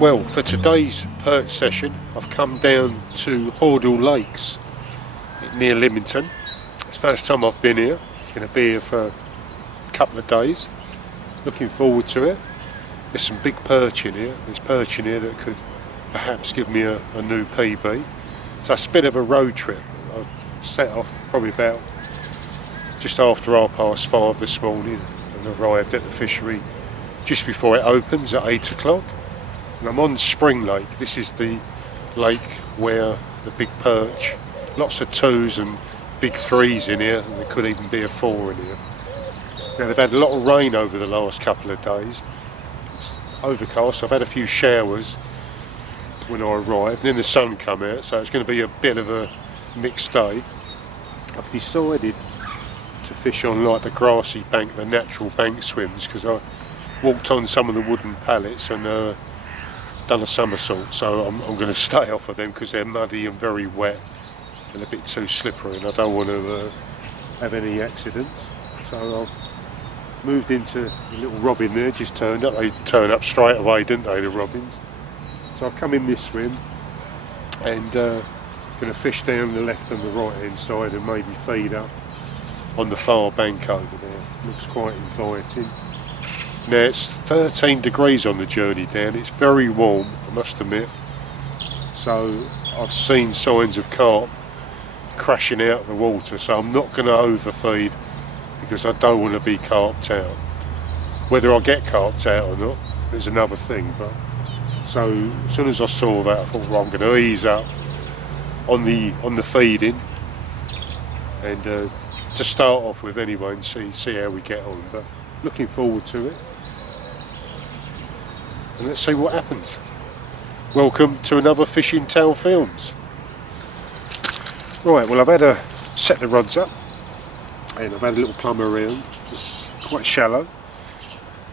Well, for today's perch session, I've come down to Hordle Lakes near Lymington. It's the first time I've been here. Going to be here for a couple of days. Looking forward to it. There's some big perch in here. There's perch in here that could perhaps give me a new PB. So it's a bit of a road trip. I set off probably about just after 5:30 this morning and arrived at the fishery just before it opens at 8 o'clock. And I'm on Spring Lake. This is the lake where the big perch, lots of 2s and big 3s in here, and there could even be a 4 in here. Now they've had a lot of rain over the last couple of days. It's overcast. I've had a few showers when I arrived, and then the sun come out, so it's going to be a bit of a mixed day. I've decided to fish on like the grassy bank, the natural bank swims, because I walked on some of the wooden pallets and done a somersault, so I'm going to stay off of them because they're muddy and very wet and a bit too slippery, and I don't want to have any accidents. So I've moved into the little robin there, just turned up. They turn up straight away, didn't they, the robins? So I've come in this swim and going to fish down the left and the right hand side and maybe feed up on the far bank over there. Looks quite inviting. Now it's 13 degrees on the journey down. It's very warm, I must admit. So I've seen signs of carp crashing out of the water, so I'm not going to overfeed because I don't want to be carped out. Whether I get carped out or not is another thing. But so as soon as I saw that, I thought, well, I'm going to ease up on the feeding and to start off with anyway, and see how we get on. But looking forward to it. And let's see what happens. Welcome to another Fishing Town Films. Right, well, I've had to set the rods up and I've had a little plumb around. It's quite shallow,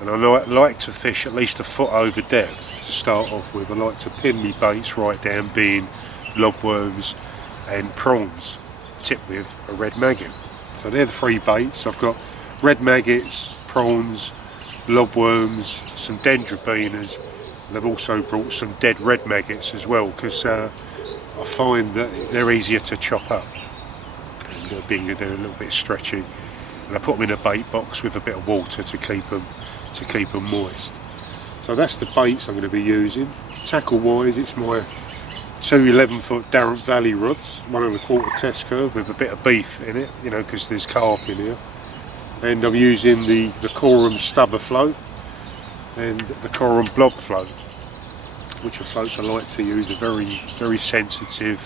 and I like to fish at least a foot over depth to start off with. I like to pin me baits right down, being lobworms and prawns, tipped with a red maggot. So they're the 3 baits. I've got red maggots, prawns, lobworms, some dendrobinas, and I've also brought some dead red maggots as well, because I find that they're easier to chop up, and being they're a little bit stretchy, and I put them in a bait box with a bit of water to keep them moist. So that's the baits I'm going to be using. Tackle wise, it's my 2 11-foot Darrant Valley rods, 1 1/4 test curve with a bit of beef in it, you know, because there's carp in here. And I'm using the Corum stubber float and the Corum blob float, which are floats I like to use. They're very, very sensitive.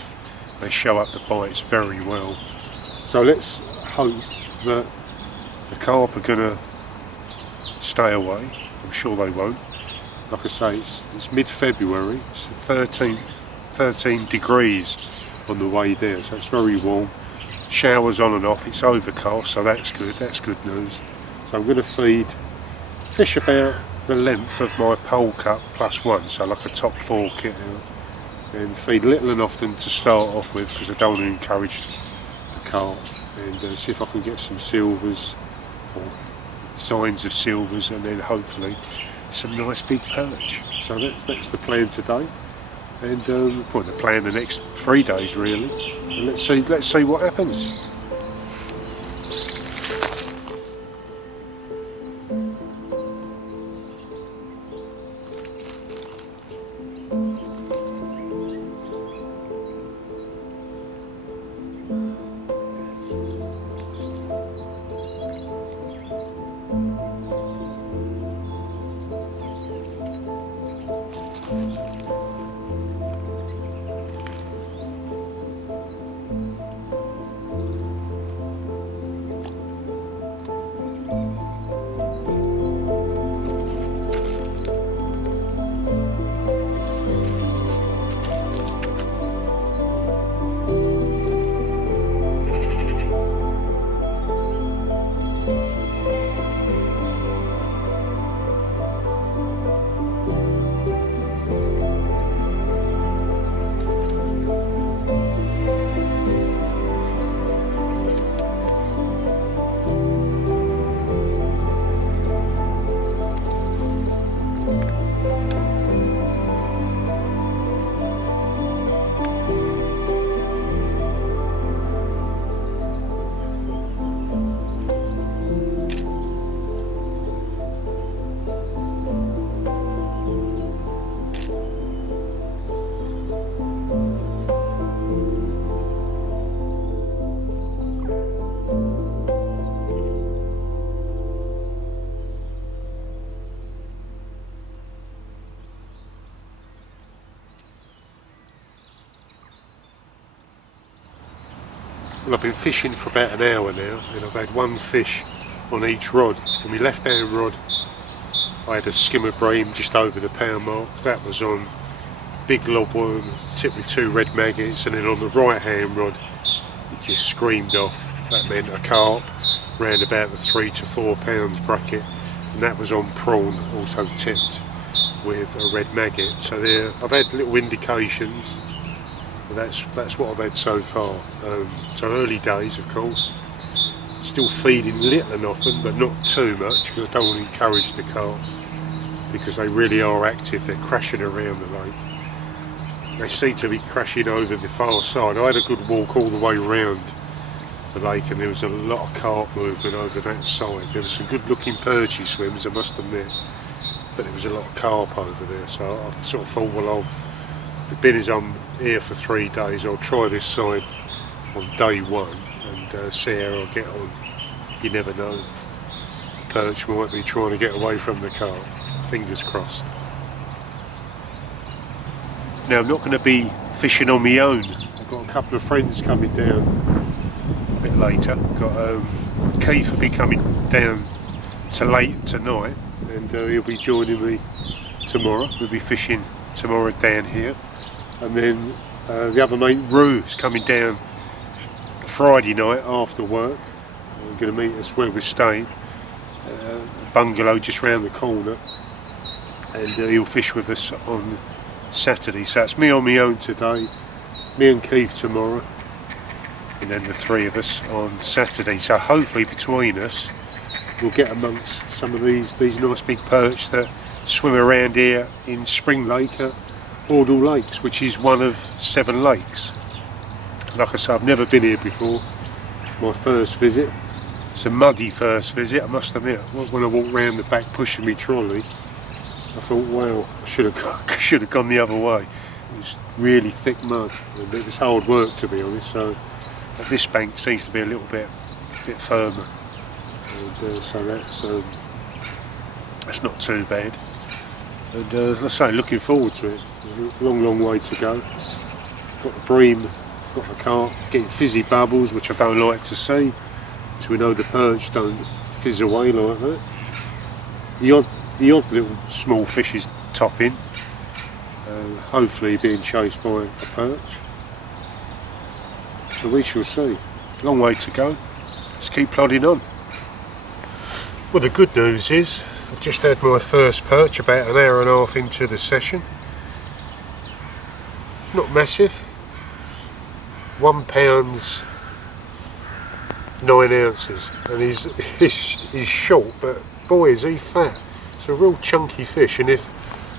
They show up the bites very well. So let's hope that the carp are going to stay away. I'm sure they won't. Like I say, it's mid-February. It's the 13 degrees on the way there, so it's very warm. Showers on and off. It's overcast, so that's good. That's good news. So I'm going to fish about the length of my pole cut +1, so like a top 4 kit, and feed little and often to start off with, because I don't want to encourage the carp, and see if I can get some silvers or signs of silvers, and then hopefully some nice big perch. So that's the plan today, and probably the plan the next 3 days really. And let's see what happens. Well, I've been fishing for about an hour now, and I've had one fish on each rod. On my left hand rod I had a skimmer bream just over the pound mark. That was on big lobworm, tipped with 2 red maggots, and then on the right hand rod it just screamed off. That meant a carp round about the 3 to 4 pounds bracket, and that was on prawn, also tipped with a red maggot. So there, I've had little indications, but that's what I've had so far. So early days, of course. Still feeding little and often, but not too much, because I don't want to encourage the carp, because they really are active. They're crashing around the lake. They seem to be crashing over the far side. I had a good walk all the way around the lake, and there was a lot of carp movement over that side. There were some good looking perchy swims, I must admit, but there was a lot of carp over there. So I sort of thought, well, being as I'm here for 3 days, I'll try this side on day 1 and see how I get on. You never know. Perch might be trying to get away from the carp. Fingers crossed. Now, I'm not going to be fishing on my own. I've got a couple of friends coming down a bit later. I've got Cayford will be coming down to late tonight, and he'll be joining me tomorrow. We'll be fishing tomorrow down here, and then the other mate Russ coming down Friday night after work. We're going to meet us where we're staying, a bungalow just round the corner, and he'll fish with us on Saturday. So it's me on my own today, me and Keith tomorrow, and then the 3 of us on Saturday. So hopefully between us we'll get amongst some of these nice big perch that swim around here in Spring Lake at Hordle Lakes, which is one of 7 lakes. Like I say, I've never been here before. My first visit. It's a muddy first visit, I must admit. When I walked round the back pushing me trolley, I thought, wow, I should have gone the other way. It was really thick mud, and it was hard work, to be honest. So this bank seems to be a little bit firmer, and so that's not too bad. And as I say, looking forward to it. There's a long way to go. Got the bream, got the carp, getting fizzy bubbles, which I don't like to see, because we know the perch don't fizz away like that. The odd little small fish is topping, hopefully being chased by a perch. So we shall see. Long way to go. Let's keep plodding on. Well, the good news is I've just had my first perch about an hour and a half into the session. It's not massive. 1 pound 9 ounces, and he's short, but boy is he fat. It's a real chunky fish, and if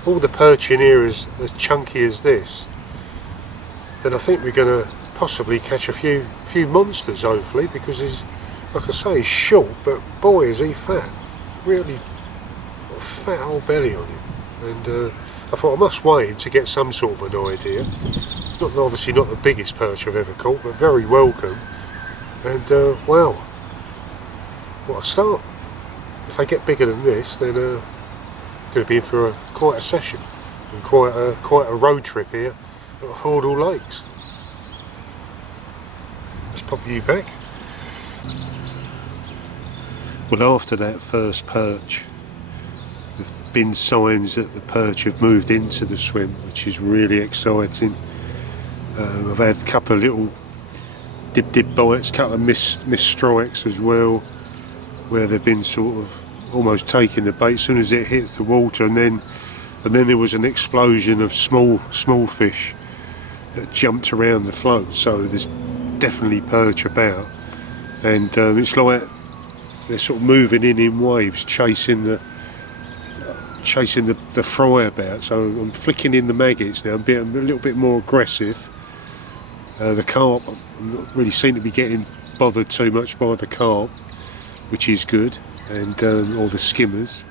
all the perch in here is as chunky as this, then I think we're going to possibly catch a few monsters, hopefully, because he's, like I say, he's short, but boy is he fat. Really got a fat old belly on him, and I thought I must weigh him to get some sort of an idea. Obviously not the biggest perch I've ever caught, but very welcome. And wow, what a start. If they get bigger than this, then going to be in for quite a session, and quite a road trip here at Hordle Lakes. Let's pop you back. Well, after that first perch, there've been signs that the perch have moved into the swim, which is really exciting. I've had a couple of little dip bites, a couple of missed strikes as well, where they've been sort of almost taking the bait as soon as it hits the water, and then there was an explosion of small fish that jumped around the float. So there's definitely perch about, and it's like they're sort of moving in waves, chasing the fry about. So I'm flicking in the maggots now, I'm being a little bit more aggressive. The carp, I'm not really seem to be getting bothered too much by the carp, which is good, and or the skimmers.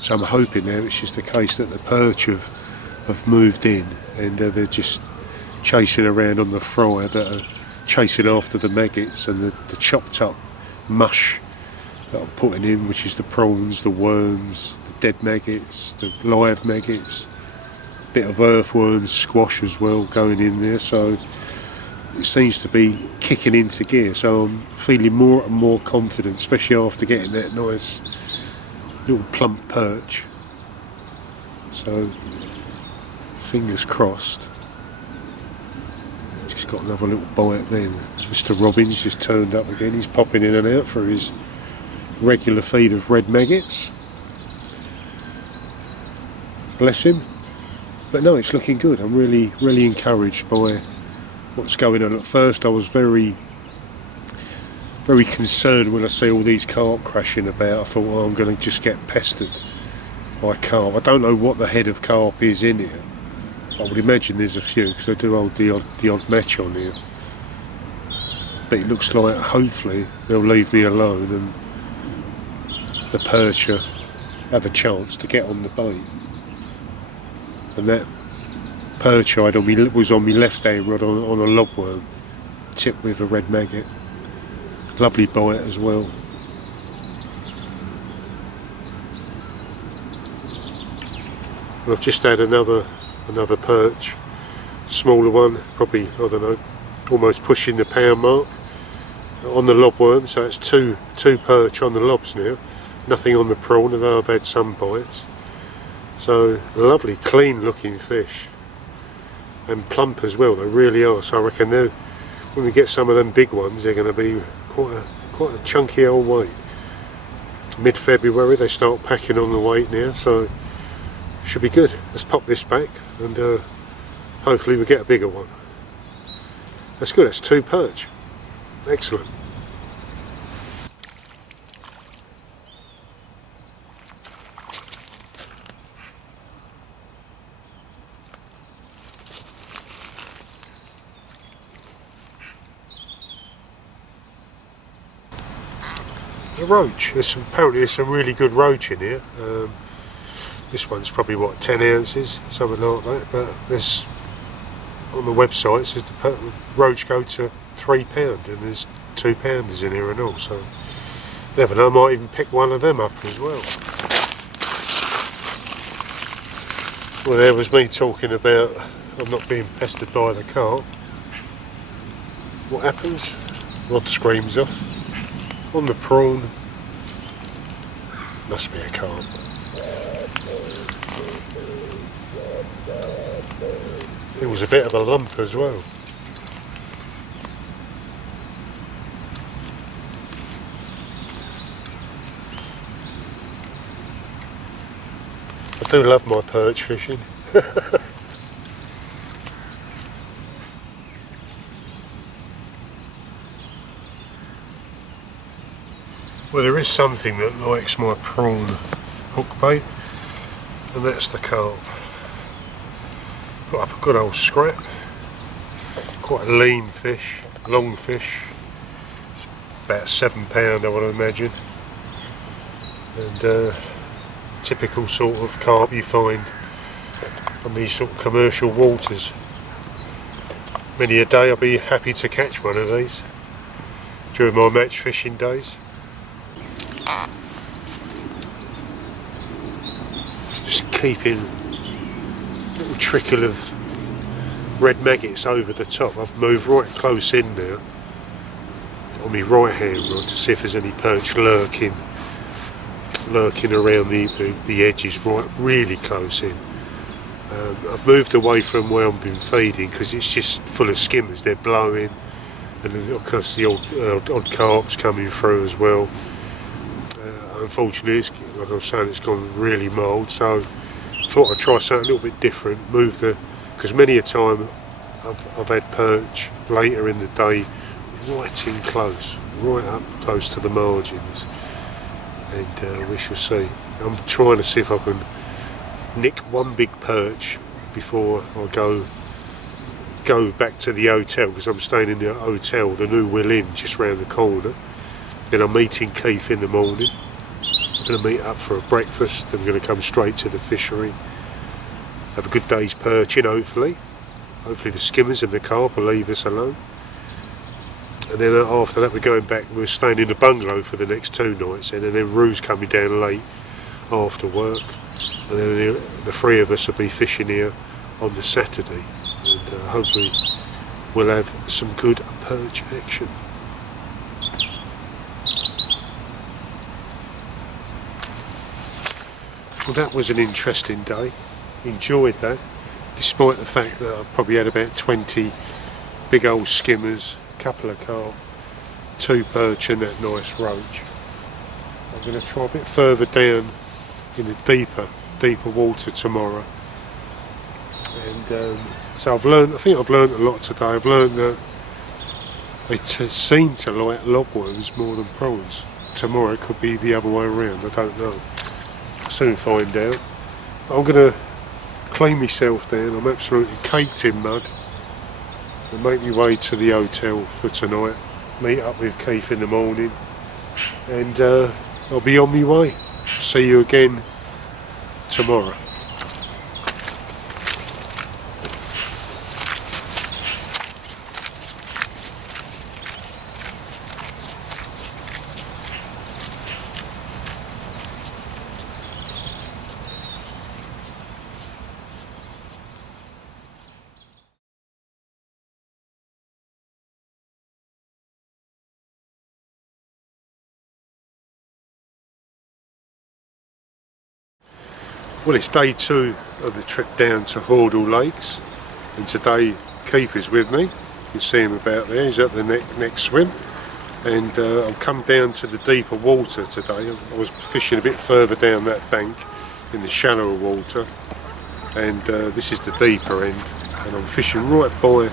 So I'm hoping now it's just the case that the perch have moved in, and they're just chasing around on the fry, that are chasing after the maggots and the chopped up mush that I'm putting in, which is the prawns, the worms, the dead maggots, the live maggots, bit of earthworms, squash as well going in there. So it seems to be kicking into gear, so I'm feeling more and more confident, especially after getting that nice little plump perch. So fingers crossed. Just got another little bite then. Mr. Robbins just turned up again. He's popping in and out for his regular feed of red maggots. Bless him. But no, it's looking good. I'm really encouraged by what's going on. At first I was very concerned when I see all these carp crashing about. I thought, well, I'm going to just get pestered by carp. I don't know what the head of carp is in here. I would imagine there's a few, because they do hold the odd match on here. But it looks like hopefully they'll leave me alone and the perch have a chance to get on the bait. And that perch hide was on my left hand rod on a lobworm, tipped with a red maggot. Lovely bite as well. I've just had another perch, smaller one, probably, I don't know, almost pushing the pound mark on the lobworm. So it's two perch on the lobs now, nothing on the prawn, although I've had some bites. So lovely, clean looking fish, and plump as well. They really are. So I reckon now, when we get some of them big ones, they're going to be quite a chunky old weight. Mid-February they start packing on the weight now, so should be good. Let's pop this back and hopefully we get a bigger one. That's good. That's 2 perch. Excellent. A roach. Apparently there's some really good roach in here. This one's probably what, 10 ounces, something like that. But there's on the website it says the roach go to £3, and there's 2 pounders in here and all. So never know, I might even pick one of them up as well. Well, there was me talking about I'm not being pestered by the carp. What happens? Rod screams off. On the prawn, must be a carp. It was a bit of a lump as well. I do love my perch fishing. Well, there is something that likes my prawn hook bait, and that's the carp. Got up a good old scrap. Quite a lean fish, long fish. It's about £7 I would imagine. And typical sort of carp you find on these sort of commercial waters. Many a day I'll be happy to catch one of these during my match fishing days. Just keeping a little trickle of red maggots over the top. I've moved right close in now on my right hand rod to see if there's any perch lurking around the edges, right really close in. I've moved away from where I've been feeding because it's just full of skimmers. They're blowing, and of course the odd carp's coming through as well. Unfortunately, like I was saying, it's gone really mild, so I thought I'd try something a little bit different. Because many a time I've had perch later in the day right in close, right up close to the margins, and we shall see. I'm trying to see if I can nick one big perch before I go back to the hotel, because I'm staying in the hotel, the new Will Inn, just round the corner. Then I'm meeting Keith in the morning. I'm going to meet up for a breakfast. I'm going to come straight to the fishery, have a good day's perching, hopefully the skimmers and the carp will leave us alone, and then after that we're going back. We're staying in the bungalow for the next 2 nights, and then Ru's coming down late after work, and then the 3 of us will be fishing here on the Saturday, and hopefully we'll have some good perch action. Well, that was an interesting day. Enjoyed that, despite the fact that I probably had about 20 big old skimmers, a couple of carp, 2 perch and that nice roach. I'm going to try a bit further down in the deeper water tomorrow. And so I think I've learned a lot today. I've learned that they seem to like lobworms more than prawns. Tomorrow it could be the other way around, I don't know. I'll soon find out. I'm going to clean myself down. I'm absolutely caked in mud. And make my way to the hotel for tonight. Meet up with Keith in the morning. And I'll be on my way. See you again tomorrow. Well, it's day 2 of the trip down to Hordle Lakes, and today Keith is with me. You can see him about there, he's at the next swim. And I've come down to the deeper water today. I was fishing a bit further down that bank in the shallower water, and this is the deeper end. And I'm fishing right by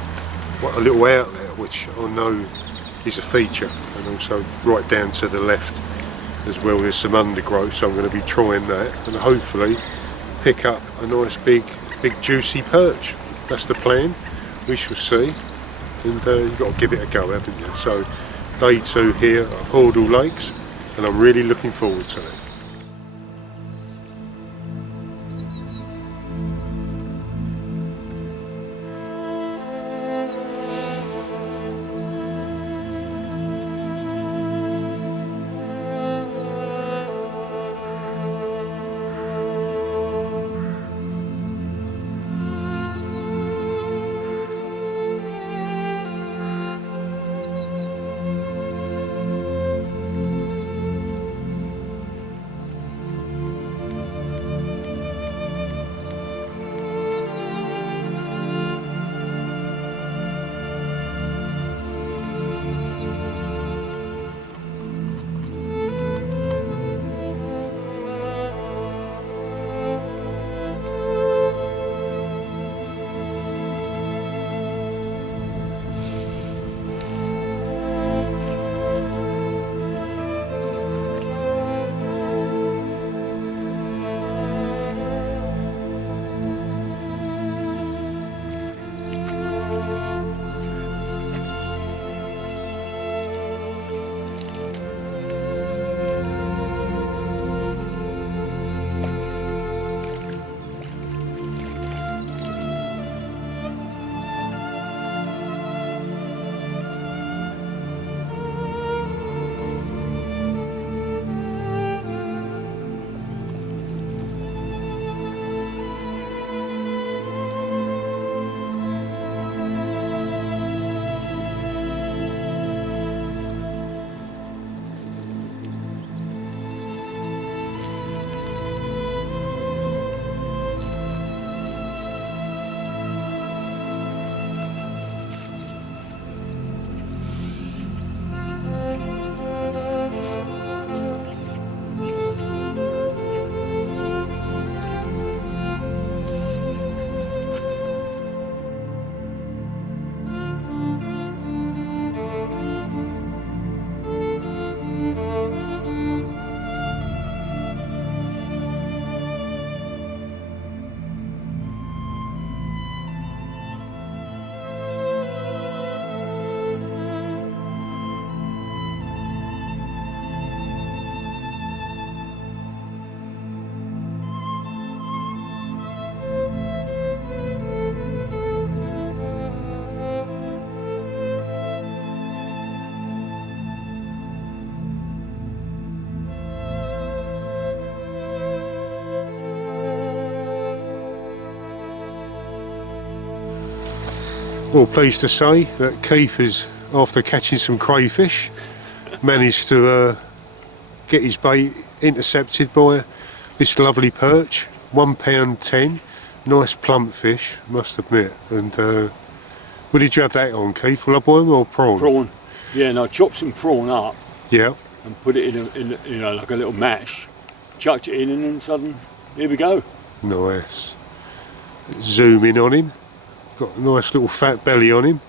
a little outlet which I know is a feature, and also right down to the left as well there's some undergrowth, so I'm going to be trying that and hopefully pick up a nice big juicy perch. That's the plan. We shall see, and you've got to give it a go, haven't you? So day 2 here at Hordle Lakes, and I'm really looking forward to it. Well, pleased to say that Keith has after catching some crayfish, managed to get his bait intercepted by this lovely perch, £1.10, nice plump fish, must admit. And what did you have that on, Keith? Lobworm or prawn? Prawn. Yeah, and I chopped some prawn up. Yeah. And put it in you know, like a little mash, chucked it in, and then sudden, here we go. Nice. Zoom in on him. Got a nice little fat belly on him.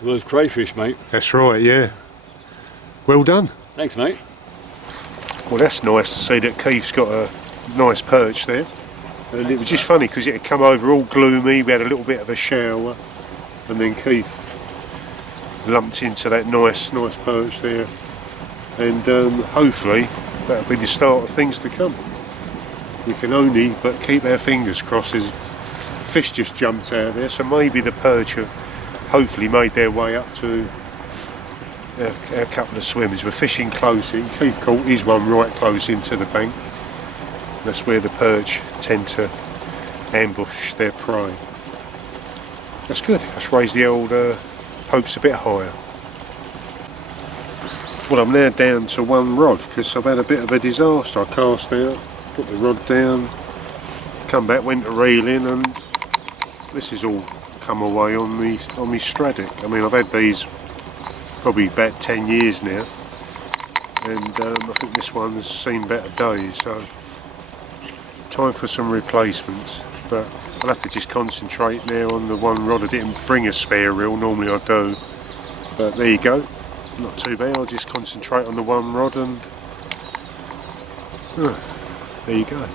Well, those crayfish, mate. That's right, yeah. Well done. Thanks, mate. Well, that's nice to see that Keith's got a nice perch there. And it was just funny because it had come over all gloomy, we had a little bit of a shower, and then Keith lumped into that nice perch there. And hopefully that'll be the start of things to come. We can only but keep our fingers crossed. As fish just jumped out there, so maybe the perch have hopefully made their way up to our couple of swims. We're fishing close in. Keith caught his one right close into the bank. That's where the perch tend to ambush their prey. That's good. Let's raise the old hopes a bit higher. Well, I'm now down to one rod because I've had a bit of a disaster. I cast out, put the rod down, come back, went to reel in, and this has all come away on me Stradic. I mean, I've had these probably about 10 years now, and I think this one's seen better days, so time for some replacements. But I'll have to just concentrate now on the one rod. I didn't bring a spare reel, normally I do, but there you go. Not too bad. I'll just concentrate on the one rod, and there you go.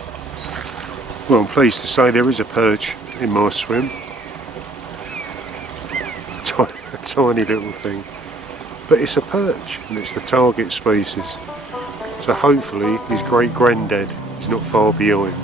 Well, I'm pleased to say there is a perch in my swim. A tiny little thing, but it's a perch and it's the target species, so hopefully his great granddad is not far behind.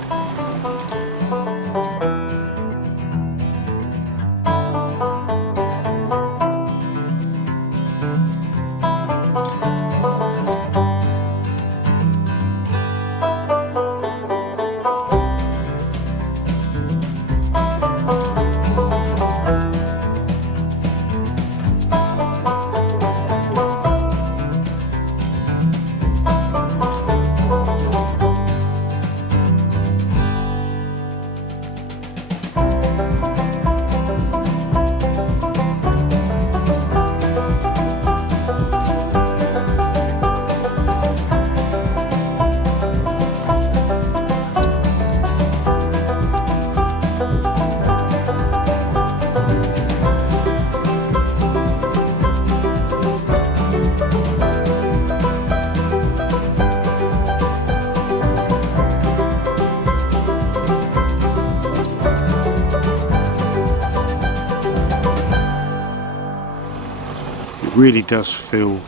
It really does feel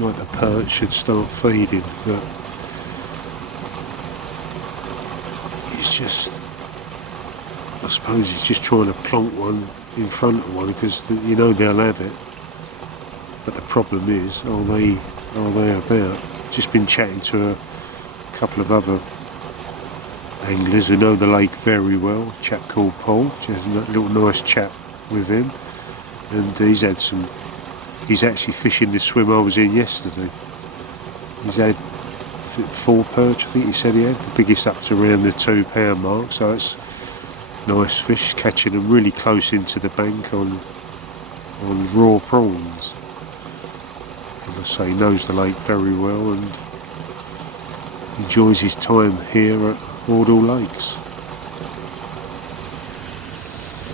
like the perch should start feeding, but it's just, I suppose he's just trying to plonk one in front of one because you know they'll have it. But the problem is, are they about? Just been chatting to a couple of other anglers who know the lake very well. A chap called Paul, just a little nice chat with him, and he's actually fishing the swim I was in yesterday. He's had 4 perch, I think he said he had, the biggest up to around the £2 mark, so it's nice fish, catching them really close into the bank on raw prawns. And I say he knows the lake very well and enjoys his time here at Hordle Lakes.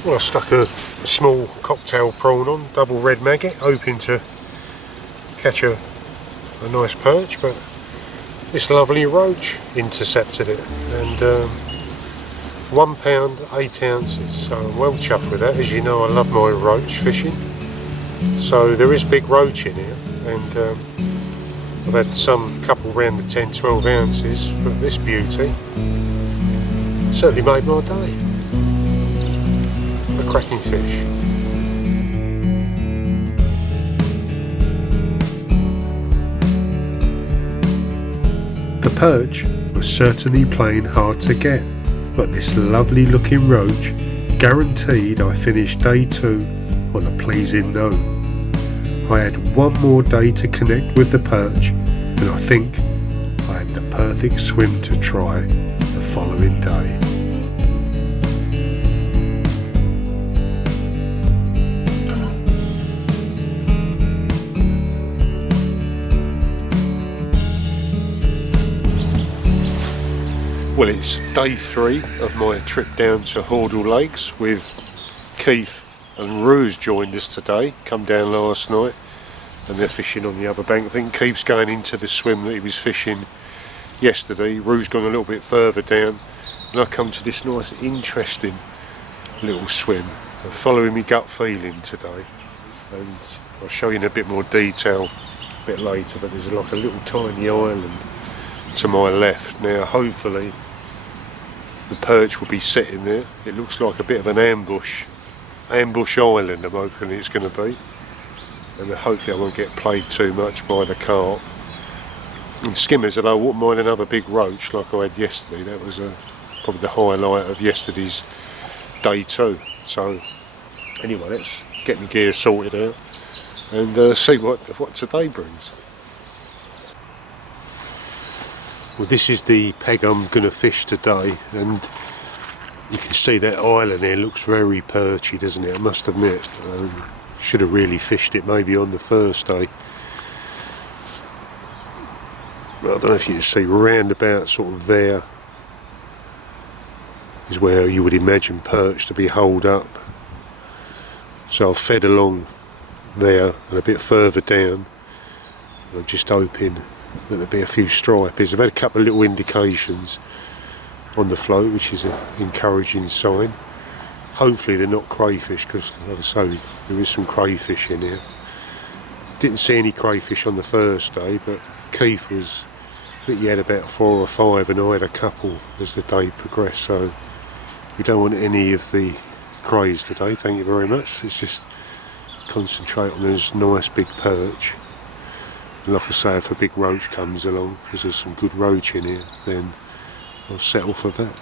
Well, I stuck a small cocktail prawn on, double red maggot, hoping to catch a nice perch, but this lovely roach intercepted it, and £1, 8 ounces, so I'm well chuffed with that. As you know, I love my roach fishing, so there is big roach in here, and I've had some couple round the 10-12 ounces, but this beauty certainly made my day. A cracking fish. The perch was certainly playing hard to get, but this lovely looking roach guaranteed I finished day 2 on a pleasing note. I had one more day to connect with the perch, and I think I had the perfect swim to try the following day. Well, it's day 3 of my trip down to Hordle Lakes with Keith and Russ joined us today, come down last night, and they're fishing on the other bank. I think Keith's going into the swim that he was fishing yesterday. Ru's gone a little bit further down, and I come to this nice interesting little swim. I'm following my gut feeling today, and I'll show you in a bit more detail a bit later, but there's like a little tiny island to my left. Now hopefully the perch will be sitting there. It looks like a bit of an ambush island I'm hoping it's going to be, and hopefully I won't get played too much by the carp and skimmers, although I wouldn't mind another big roach like I had yesterday. That was probably the highlight of yesterday's day 2. So anyway, let's get my gear sorted out and see what today brings. Well, this is the peg I'm going to fish today, and you can see that island there looks very perchy, doesn't it? I must admit, should have really fished it maybe on the first day. Well, I don't know if you can see, round about sort of there is where you would imagine perch to be holed up. So I've fed along there and a bit further down. I'm just hoping that there'll be a few stripers. I've had a couple of little indications on the float, which is an encouraging sign. Hopefully they're not crayfish, because like I say, there is some crayfish in here. Didn't see any crayfish on the first day, but Keith was, I think he had about 4 or 5, and I had a couple as the day progressed. So we don't want any of the crays today, thank you very much. Let's just concentrate on those nice big perch. And like I say, if a big roach comes along, because there's some good roach in here, then I'll settle for that.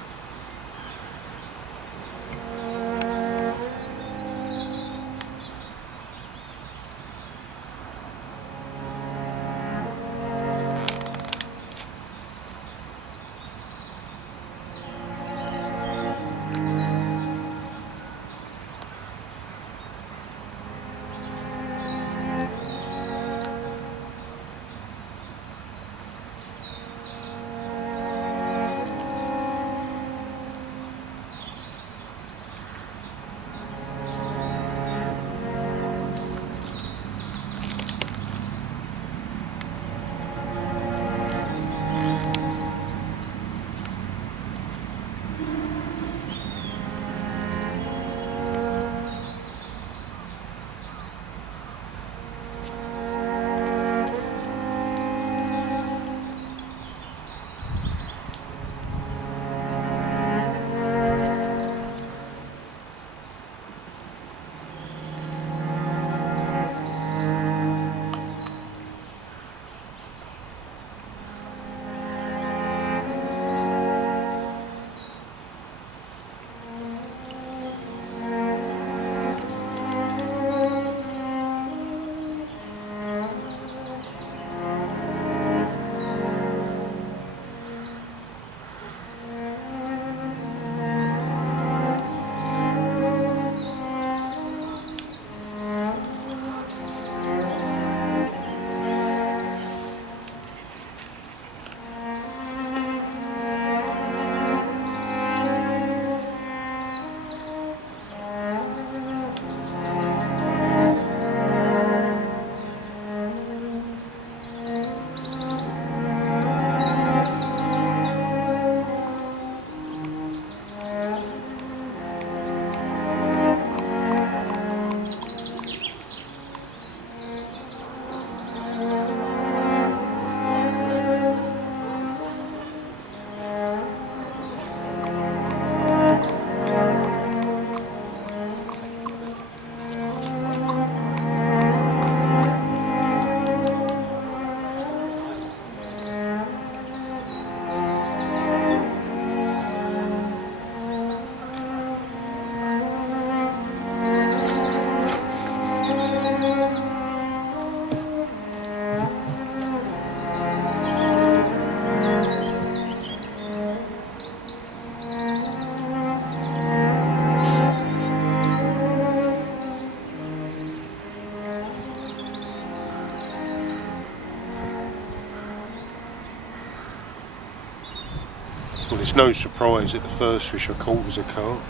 Well, it's no surprise that the first fish I caught was a carp.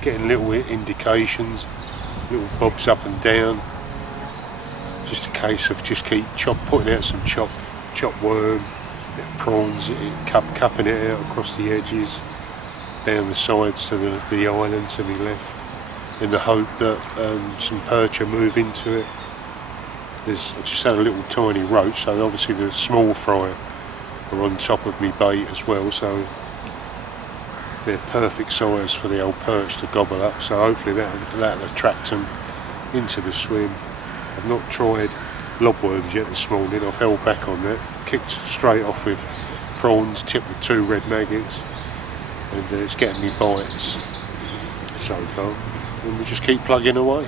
Getting little indications, little bobs up and down. Just a case of just keep putting out some chopped worm, prawns, cupping it out across the edges, down the sides to the island to the left, in the hope that some perch will move into it. I just had a little tiny roach, so obviously the small fry are on top of me bait as well, so they're perfect size for the old perch to gobble up, so hopefully that'll attract them into the swim. I've not tried lobworms yet this morning. I've held back on that, kicked straight off with prawns tipped with 2 red maggots, and it's getting me bites so far, and we just keep plugging away.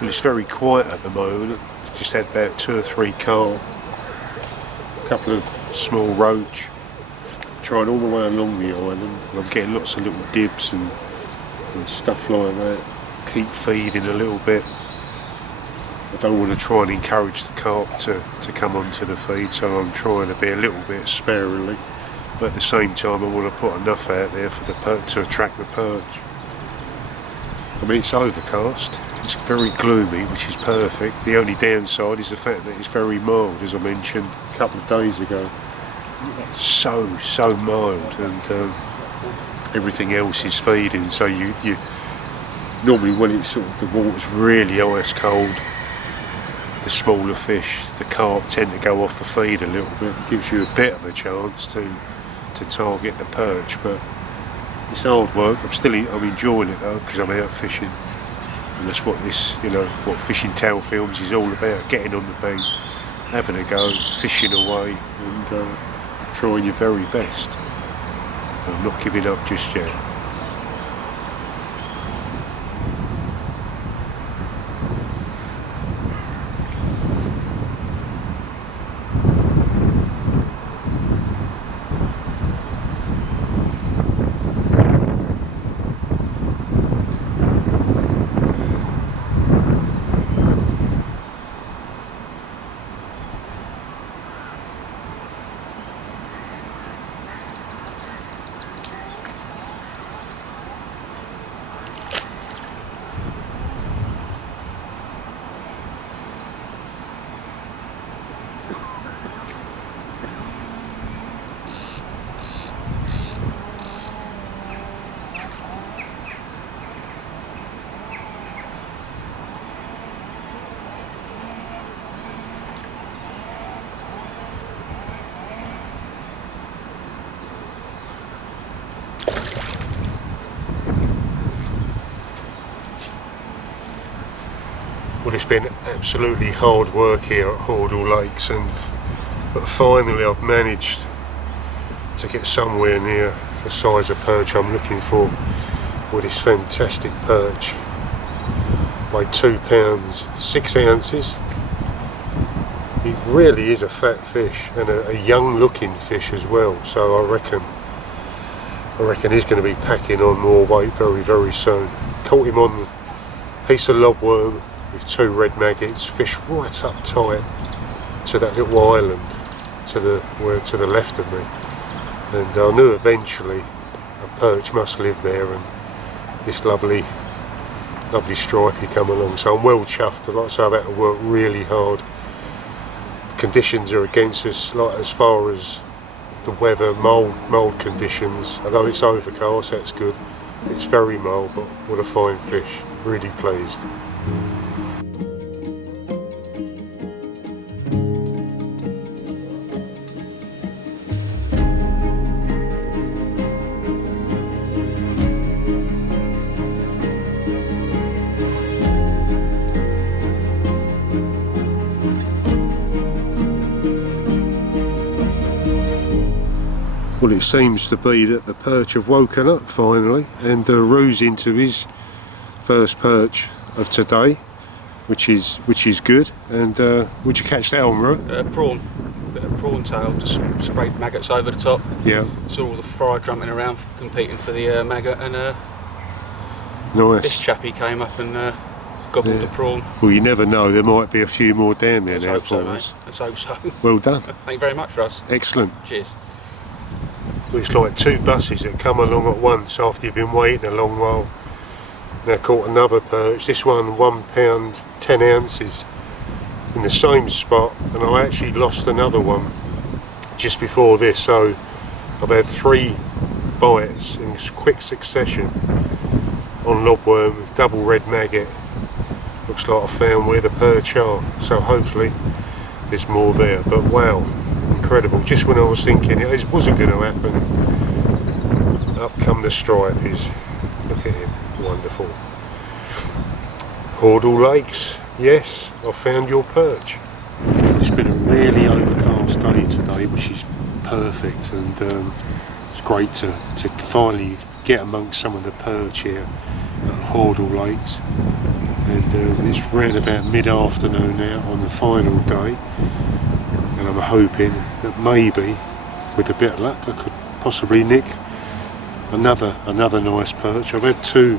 Well, it's very quiet at the moment. Just had about 2 or 3 carp, a couple of small roach. Tried all the way along the island, and I'm getting lots of little dibs and stuff like that. Keep feeding a little bit. I don't want to try and encourage the carp to come onto the feed, so I'm trying to be a little bit sparingly, but at the same time I want to put enough out there for to attract the perch. I mean, it's overcast, it's very gloomy, which is perfect. The only downside is the fact that it's very mild, as I mentioned a couple of days ago. So mild, and everything else is feeding, so you normally, when it's sort of the water's really ice cold, the smaller fish, the carp, tend to go off the feed a little bit. It gives you a bit of a chance to target the perch, but it's hard work. I'm enjoying it though, because I'm out fishing, and that's what this, what Fishing Tail Films is all about: getting on the bank, having a go, fishing away, and trying your very best. I'm not giving up just yet. Well, it's been absolutely hard work here at Hordle Lakes, but finally I've managed to get somewhere near the size of perch I'm looking for with this fantastic perch. Weighed 2 pounds 6 ounces. It really is a fat fish, and a young looking fish as well, so I reckon he's going to be packing on more weight very soon. Caught him on a piece of lobworm with 2 red maggots, fish right up tight to that little island to the left of me, and I knew eventually a perch must live there, and this lovely stripey come along, so I'm well chuffed. Like I say, I've had to work really hard. Conditions are against us, like as far as the weather, mould conditions. Although it's overcast, that's good. It's very mild, but what a fine fish. Really pleased. Well, it seems to be that the perch have woken up finally, and Ru's into his first perch of today, which is good. And would you catch that on, Ru? Prawn, bit of prawn tail, just sprayed maggots over the top. Yeah. Saw all the fry jumping around, competing for the maggot, and nice. This chappie came up and gobbled the prawn. Well, you never know, there might be a few more down there now for us. Let's hope so. Well done. Thank you very much, Russ. Excellent. Cheers. It's like two buses that come along at once after you've been waiting a long while. And I caught another perch, this one £1 10 ounces in the same spot, and I actually lost another one just before this, so I've had 3 bites in quick succession on lobworm, double red maggot. Looks like I found where the perch are, so hopefully there's more there. But wow, incredible. Just when I was thinking it wasn't going to happen, up come the stripies. Look at him, wonderful. Hordle Lakes, yes, I found your perch. It's been a really overcast day today, which is perfect, and it's great to finally get amongst some of the perch here at Hordle Lakes. And it's round about mid-afternoon now on the final day, and I'm hoping that maybe, with a bit of luck, I could possibly nick another nice perch. I've had two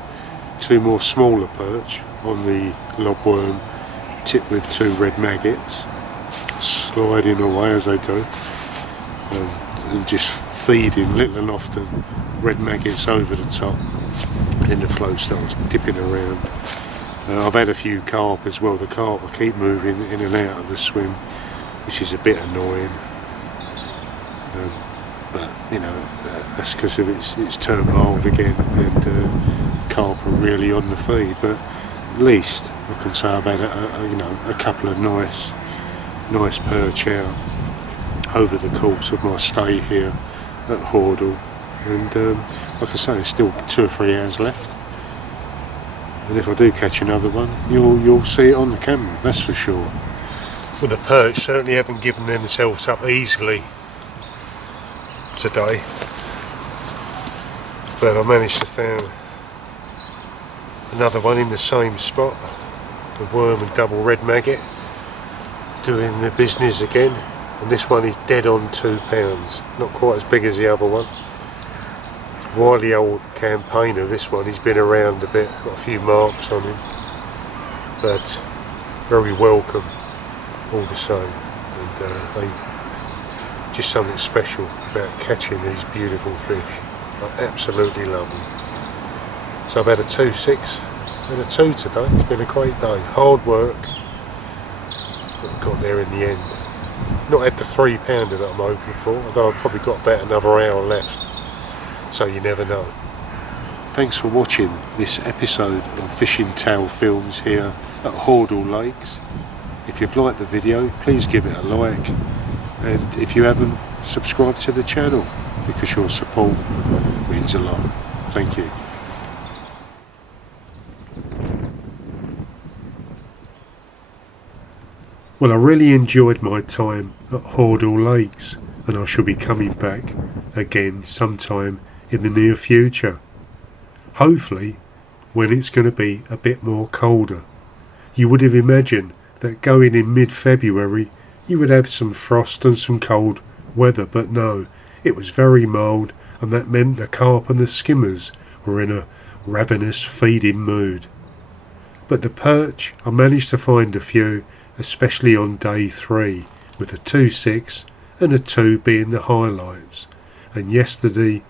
more smaller perch on the lobworm, tipped with 2 red maggots, sliding away as they do, and just feeding little and often red maggots over the top, and then the float starts dipping around. I've had a few carp as well. The carp I keep moving in and out of the swim, which is a bit annoying, but you know, that's because of it's turned mild again, and carp are really on the feed. But at least I can say I've had a couple of nice perch out over the course of my stay here at Hordle, and like I say, there's still 2 or 3 hours left. And if I do catch another one, you'll see it on the camera, that's for sure. Well, the perch certainly haven't given themselves up easily today, but I managed to find another one in the same spot, the worm and double red maggot doing the business again, and this one is dead on £2, not quite as big as the other one. Wily old campaigner, this one. He's been around a bit, got a few marks on him, but very welcome all the same. And just something special about catching these beautiful fish. I absolutely love them. So I've had a 2.6 and a 2 today. It's been a great day, hard work, but got there in the end. Not had the 3-pounder that I'm hoping for, although I've probably got about another hour left. So you never know. Thanks for watching this episode of Fishing Tail Films here at Hordle Lakes. If you've liked the video, please give it a like, and if you haven't, subscribe to the channel, because your support means a lot. Thank you. Well, I really enjoyed my time at Hordle Lakes, and I shall be coming back again sometime in the near future. Hopefully when it's going to be a bit more colder. You would have imagined that going in mid-February you would have some frost and some cold weather, but no, it was very mild, and that meant the carp and the skimmers were in a ravenous feeding mood. But the perch, I managed to find a few, especially on day 3, with a 2.6 and a 2 being the highlights, and yesterday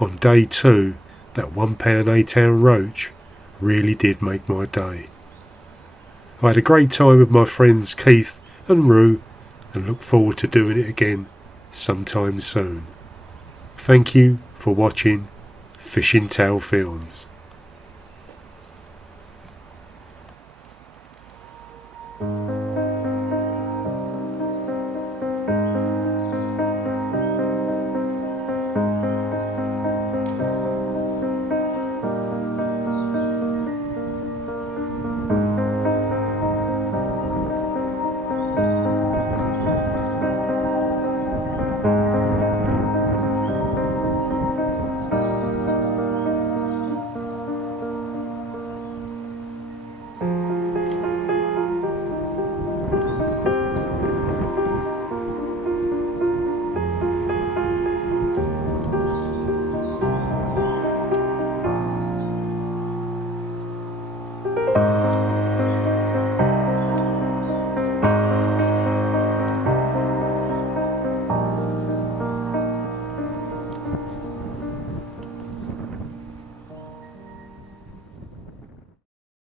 on day 2 that £1 8-ounce roach really did make my day. I had a great time with my friends Keith and Rue, and look forward to doing it again sometime soon. Thank you for watching Fishing Tail Films.